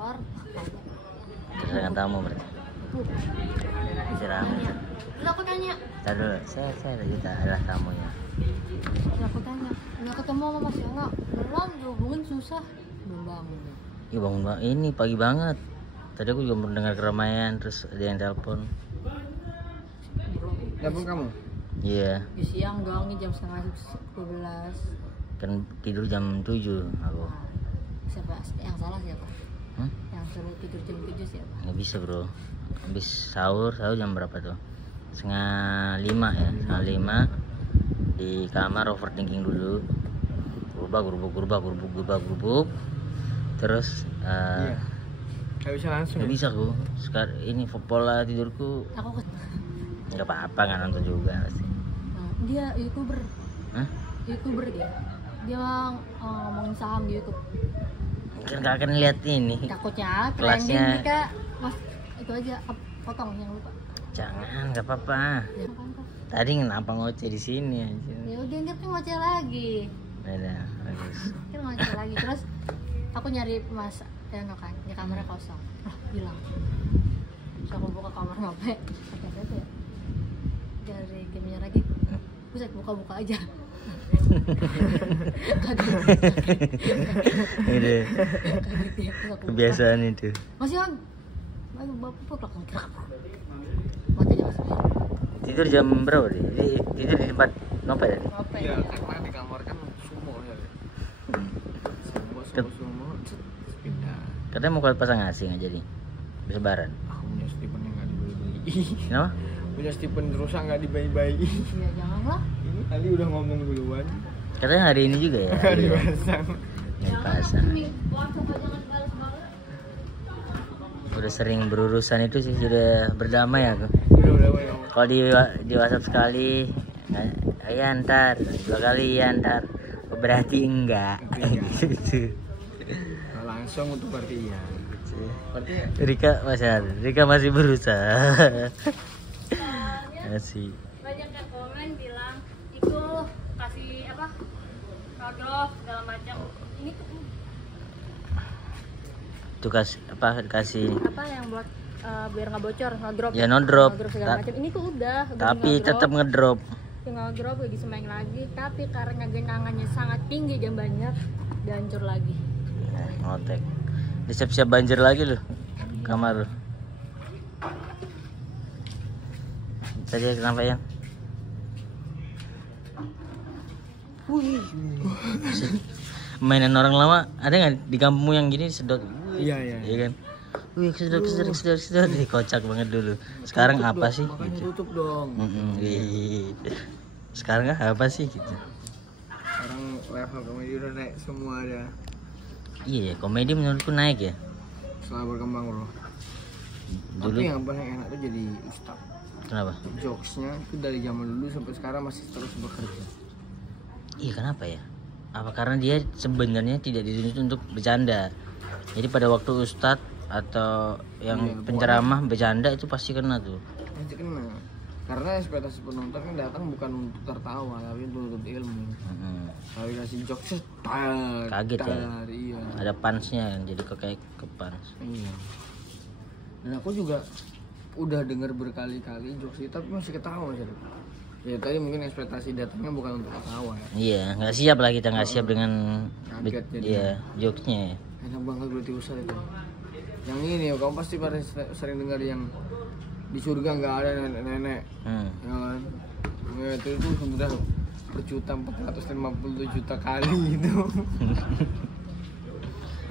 keluar. Kedatangan tamu berarti. Istirahat. Terus aku tanya. Tadi dulu, saya adalah tamunya. Terus aku tanya, udah ketemu sama Mas Yoga? Belum, dihubungin susah. Belum bangun. Iya bangun banget. Ini pagi banget. Tadi aku juga mendengar keramaian, terus ada yang telepon. Telepon kamu? Iya. Di siang dong, ini jam setengah 12. Kan tidur jam 7 aku. Siapa? Yang salah siapa? Hmm? Yang suruh tidur jam 7 siapa? Nggak bisa bro. Habis sahur jam berapa tuh? Setengah 5 ya. Setengah 5 di kamar overthinking dulu. Gurubak. Terus Iya. Gak bisa langsung. nggak bisa aku. Sekarang ini pola tidurku Aku nggak apa-apa, nggak nonton juga pasti. dia YouTuber. Hah? YouTuber dia. Dia ngomongin saham di YouTube. Kan nggak akan lihat ini. Takutnya Kelasnya. trending Dika. Mas, itu aja potong yang lupa. Jangan, nggak apa-apa. Ya kan kok. Tadi kenapa ngoceh di sini aja? Ya udah ntar kan ngoceh lagi. Udah, bagus. Kan ngoceh lagi. Terus aku nyari Mas Dano kan, di kamarnya kosong. Hilang. Terus aku buka kamar HP. Pakai apa ya? Dari gamenya lagi. Buset, buka-buka aja. Udah, Kaget ya. Terus aku buka. kebiasaan itu. Masih on. Ayo bapak pulang. Matanya masih on. Tidur jam berapa deh? Tidur di tempat novel ya? Apa Iya, ya? karena di kamar kan sumo ya. Ket- Sumo, pindah. Katanya mau pasang asing aja nih. Bersebaran. Aku punya Stephen yang nggak dibayi-bayi. Kenapa? Punya Stephen rusak nggak dibayi-bayi. Ya janganlah. Ini Ali udah ngomong duluan. Katanya hari ini juga ya. Nggak Iya. dipasang. Yang pasang. WhatsApp aja jangan balas-balas. Udah sering berurusan itu sih, sudah berdamai aku. Udah ya. Kalau di WhatsApp sekali, ya ntar, 2 kali ya ntar, berarti enggak. Gitu. Nah, langsung untuk berarti iya. Berarti ya. Rika masih berusaha. Masih. Banyak yang komen bilang itu kasih apa no-drop segala macam. Ini Itu kasih apa yang buat biar nggak bocor no-drop. ya no drop. Segala macam. Ini tuh udah Tapi no-drop. tetap ngedrop. Tinggal drop lagi semain lagi, tapi karena genangannya sangat tinggi dan banyak, dia hancur lagi. Ngotek. Siap-siap banjir lagi loh kamar. Tadi kenapa ya? Mainan orang lama ada nggak di kampungmu yang gini sedot? Iya. Iya kan? Wih, sedot. Kocak banget dulu. Sekarang apa sih? Makanya Gitu. tutup dong. Wih. Sekarang apa sih gitu? Sekarang level komedi udah naik semua ya. Iya, komedi menurutku naik ya. Setelah berkembang bro. Dulu Tapi yang paling enak tuh jadi ustaz. kenapa? Jokesnya itu dari zaman dulu sampai sekarang masih terus bekerja. Iya, kenapa ya? Apa karena dia sebenarnya tidak dituntut untuk bercanda. Jadi pada waktu ustadz atau yang Iya, penceramah bercanda itu pasti kena tuh. Pasti kena. Karena ekspektasi penonton kan datang bukan untuk tertawa tapi untuk ilmu. Kalau dikasih jokes Kaget ya. Iya. Ada pansnya kan, jadi kayak ke pans. Iya. Dan aku juga udah dengar berkali-kali jokes itu tapi masih ketawa masih. Ya tadi mungkin ekspektasi datangnya bukan untuk ketawa ya. Iya, nggak siap lah kita, nggak siap dengan Kaget jadi. iya jokesnya. Enak banget berarti usaha itu. Yang ini ya, kamu pasti pada sering dengar yang di surga nggak ada nenek-nenek, ya kan? Ya, itu sudah berjuta 450 juta kali itu.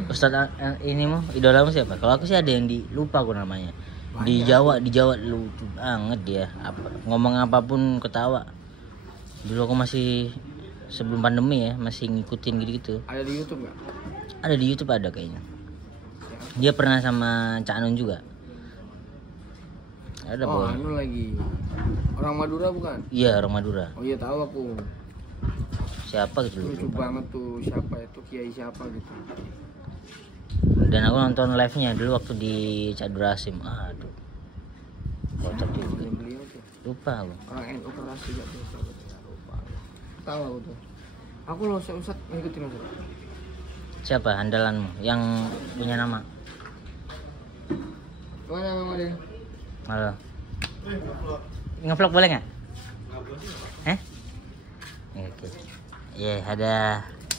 Ustadz ini mah idolamu siapa? Kalau aku sih ada yang lupa aku namanya. Di Jawa lucu banget dia. Ngomong apapun ketawa. Dulu aku masih sebelum pandemi ya, masih ngikutin gitu-gitu. Ada di YouTube nggak? Ada di YouTube ada kayaknya. Dia pernah sama Cak Nun juga. Ada Oh, boy. anu lagi. Orang Madura bukan? Iya, orang Madura. Oh iya tahu aku. Siapa gitu Lucu lupa. banget tuh, siapa itu Kiai siapa gitu. Dan aku nonton live-nya dulu waktu di Cadurasim. Aduh. Kocak juga. Yang beliau tuh. Lupa aku. Orang NU keras juga tuh, sahabat saya lupa. Tahu aku tuh. Aku loh Ustaz ngikutin Ustaz. Siapa andalanmu yang punya nama? Gimana Bang Odin? Halo. Ngevlog boleh nggak? Oke. Iya, ada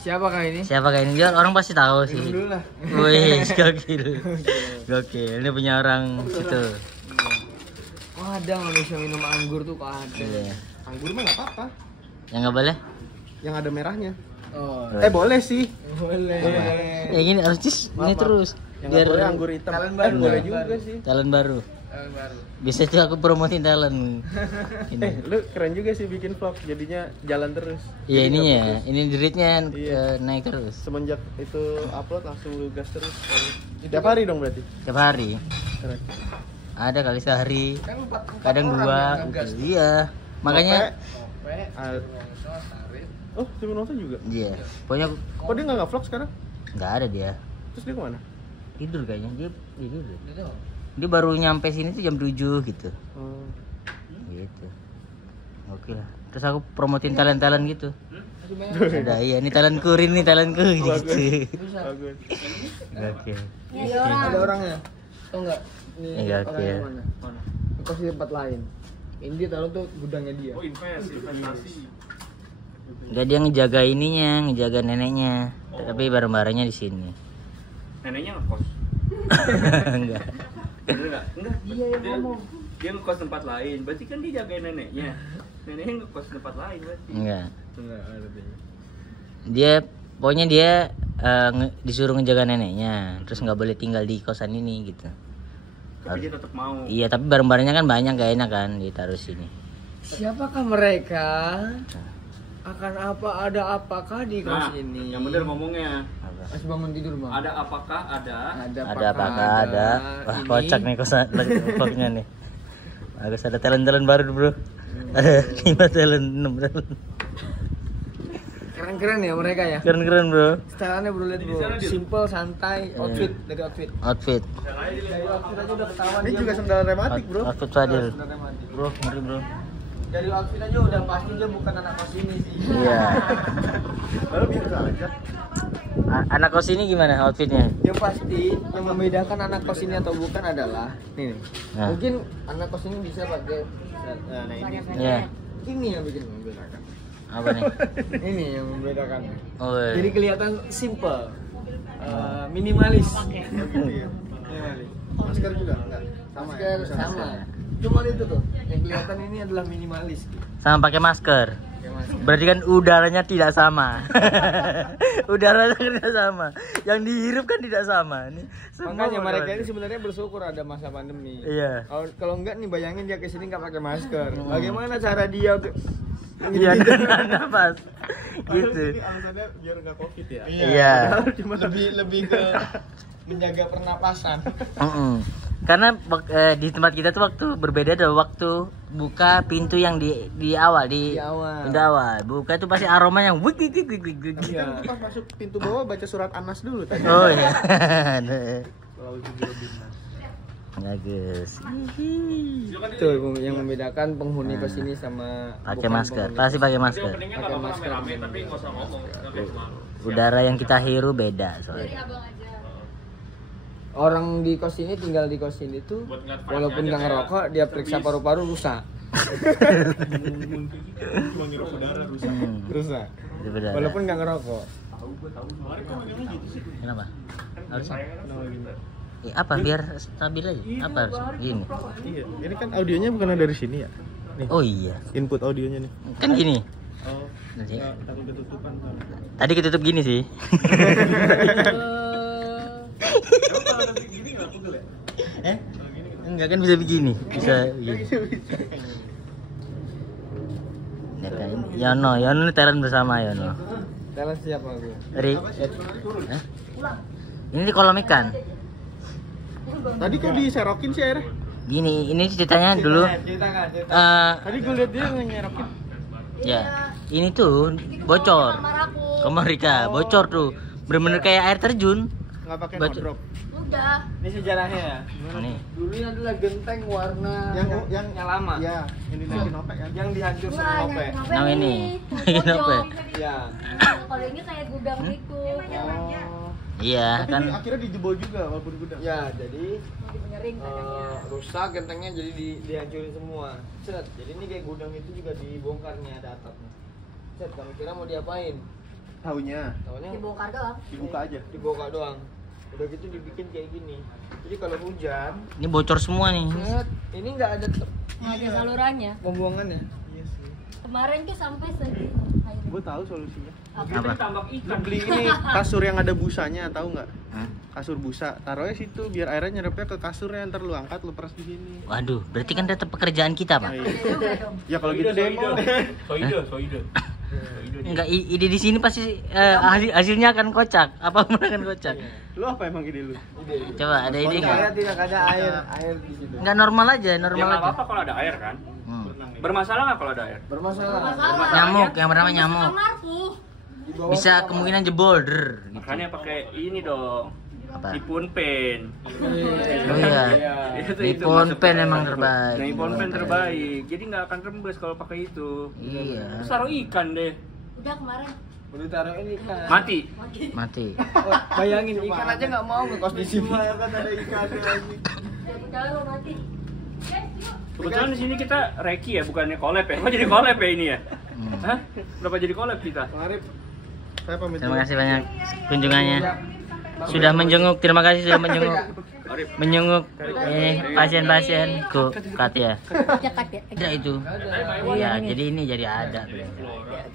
Siapakah ini? ini? Dia orang pasti tahu sih. Minum dulu lah. Wih, gokil. Gokil. Ini punya orang itu. Oh ada nggak bisa minum anggur tuh kok ada. Iya. Anggur mah nggak apa-apa. Yang nggak boleh? Yang ada merahnya. Oh Boleh sih. boleh. Ya gini harus ini terus. Yang nggak boleh anggur hitam. Talent baru Enggak. boleh juga sih. Talent baru. Talent baru. Bisa tuh aku promotin talent. Ini. Lu keren juga sih bikin vlog, jadinya jalan terus. Iya Jadi ininya, nggak fokus. ini duitnya Iya. naik terus. Semenjak itu upload langsung lu gas terus. Tiap hari dong berarti. Tiap hari. Keren. Ada kali sehari, Kan empat kadang orang 2. yang ngegas. Iya. Makanya Kope, Sarit. Oh, Timun Nonton juga. iya. Pokoknya Kok dia nggak vlog sekarang? nggak ada dia. Terus dia kemana? Tidur kayaknya. Dia tidur. Itu. Dia baru nyampe sini tuh jam 7 gitu. Oh. Gitu. Oke lah. Terus aku promotin talent-talent gitu. Masih banyak. Ada iya, ini talent kurin nih talentku gitu. Bagus. Oke. Iya orang. Ada orangnya. Tau nggak? Ini Iya, orangnya oke. mana? Mana? Kos di tempat lain. Ini dia taruh tuh gudangnya dia. Investasi. Enggak, dia ngejaga ininya, ngejaga neneknya. Tapi bareng-barengnya di sini. Neneknya ngekos. Enggak. Bener nggak? Enggak. Iya yang ngomong. Dia ngekos tempat lain. Berarti kan dia jagain neneknya. Neneknya ngekos tempat lain berarti. Enggak. Enggak ada dia. Dia pokoknya dia disuruh ngejaga neneknya, terus nggak boleh tinggal di kosan ini gitu. Tapi dia tetap mau. Iya, tapi barang-barangnya kan banyak, gak enak kan ditaruh sini. Siapakah mereka? Akan apa ada apakah di kos Nah, ini? yang bener ngomongnya. Apa? Pas bangun tidur bang. Ada apakah ada? Ada apakah ada? Wah, ini? kocak nih kosan vlognya nih. Bagus, ada talent-talent baru bro. Ada 5 talent, 6 talent. Keren-keren ya mereka ya. Keren-keren bro. Styleannya bro lihat bro. Simple, santai, outfit dari outfit. Outfit. Dari outfit aja udah ketahuan. Ini dia, juga Bro. sandal rematik, Bro. Outfit Fadil. Sebenarnya mati. Bro, ngeri bro. Dari outfit aja udah pasti dia bukan anak kos ini sih. Iya. Lalu biasa aja. Anak kos ini gimana outfitnya? Yang pasti yang membedakan anak kos ini atau bukan adalah nih. Nah. Mungkin anak kos ini bisa pakai nah ini. Iya. Ini yang bikin membedakan. Apa nih? Ini yang membedakan. Oh, iya. Jadi kelihatan simple, minimalis. Iya. Minimalis. Masker juga enggak? Sama ya? Masker sama. Cuman itu tuh yang kelihatan ini adalah minimalis. Sama pakai masker. Pakai masker. Berarti kan udaranya tidak sama. Udaranya tidak sama. Yang dihirup kan tidak sama. Ini semua Makanya mereka udah- ini sebenarnya bersyukur ada masa pandemi. Iya. Kalau enggak nih bayangin dia kesini nggak pakai masker. Bagaimana cara dia untuk Iya, dan nafas. Gitu. Ini alasannya biar enggak Covid ya. Iya. Cuma lebih ke menjaga pernapasan. Karena di tempat kita tuh waktu berbeda, ada waktu buka pintu yang di awal Di awal. pintu awal. Buka tuh pasti aroma yang wik wik wik wik wik. Iya. pas masuk pintu bawah baca surat Anas dulu tadi. Oh iya. Bagus. Tuh yang membedakan penghuni kos ini sama Pakai bukan masker. penghuni. Pasti pakai masker. Openingnya nggak apa-apa rame-rame tapi nggak usah ngomong. Tapi cuma Udara yang kita hirup beda soalnya. Orang di kos ini tinggal di kos ini tuh Buat ngeliat walaupun vibes-nya nggak aja ngerokok dia periksa paru-paru rusak. Cuma ngirup udara rusak. Rusak. Itu beda. Walaupun nggak ngerokok. Kenapa? Harus apa biar stabil aja? Apa harus gini? Iya, ini kan audionya bukan dari sini ya. Nih, Oh iya. input audionya nih. Kan gini. Oh, Nanti. takut ketutupan kan. Tadi ketutup gini sih. Enggak kan bisa begini, bisa begini. Ya kan, Yono ini talent bersama Yono. Kalian siapa gue? Dari Hah? Ini di kolam ikan. Tadi kok diserokin sih airnya? Gini, ini ceritanya dulu. Ceritakan, cerita. Tadi gue liat dia ngerokin. Ya, ini tuh bocor. Kamar Rika, bocor tuh. Bener-bener kayak air terjun. Nggak pakai Baca. no drop. Udah. Ini sejarahnya ya. Nih. Dulu ini adalah genteng warna yang lama. Ya, ini lagi nopek kan. Yang dihancur sama Wah, Nope. Nah, ini. Pojok. Nope. Ya. Kalau ini kayak gudang gitu. Oh. Iya Tapi kan. ini akhirnya dijebol juga walaupun gudang. Ya, jadi Mau dibenerin katanya. rusak gentengnya jadi dihancurin semua. Set. Jadi ini kayak gudang itu juga dibongkar nih, ada atapnya. Set, kami kira mau diapain? Taunya Tahunya Dibongkar doang. dibuka aja. dibuka doang. Udah gitu dibikin kayak gini. Jadi kalau hujan, Ini bocor semua nih. set, ini nggak ada Nggak ada salurannya. pembuangannya. Iya sih. Kemarin tuh sampai segini. Gue tahu solusinya. Apa? Tambak Lu ikan. beli ini kasur yang ada busanya, tahu nggak? Hah? Kasur busa, taruhnya situ biar airnya nyerapnya ke kasurnya, ntar lu angkat lu peras di sini. Waduh, berarti kan tetap pekerjaan kita, Pak. Iya. Ada juga dong. Ya kalau gitu demo. Soide. Enggak, ide di sini pasti hasilnya akan kocak. Apa akan kocak? Lu apa emang ide lu? Coba ada ide Saya enggak? tidak ada air di situ. Enggak normal aja, Ya normal nggak aja. apa-apa kalau ada air kan. Hmm. Bermasalah nggak kalau ada air? Bermasalah. Nyamuk, yang pertama nyamuk. Kamarku. Di bawah Bisa kamar. kemungkinan jebol, der. Gitu. Makanya pakai ini dong. Apa? Tipun pen. Oh iya. Nippon masuk pen ke- emang terbaik. Nippon pen terbaik. Jadi nggak akan rembes kalau pakai itu. Iya. Terus taruh ikan deh. Udah kemarin. Udah taruh ini kan. Mati. Mati. Oh, bayangin ikan aja nggak mau ngekos di sini. kan ada ikan lagi. Udah mati. Kebetulan di sini kita reki ya, bukannya collab ya. Kok jadi collab ya ini ya? Hmm. Hah? Kenapa jadi collab kita? Arif, saya pamit. Terima kasih banyak kunjungannya. Sudah menjenguk, terima kasih sudah menjenguk. Menjenguk ini pasien-pasienku, Katya. Jakat ya. Ada itu. Iya, jadi ini jadi ada.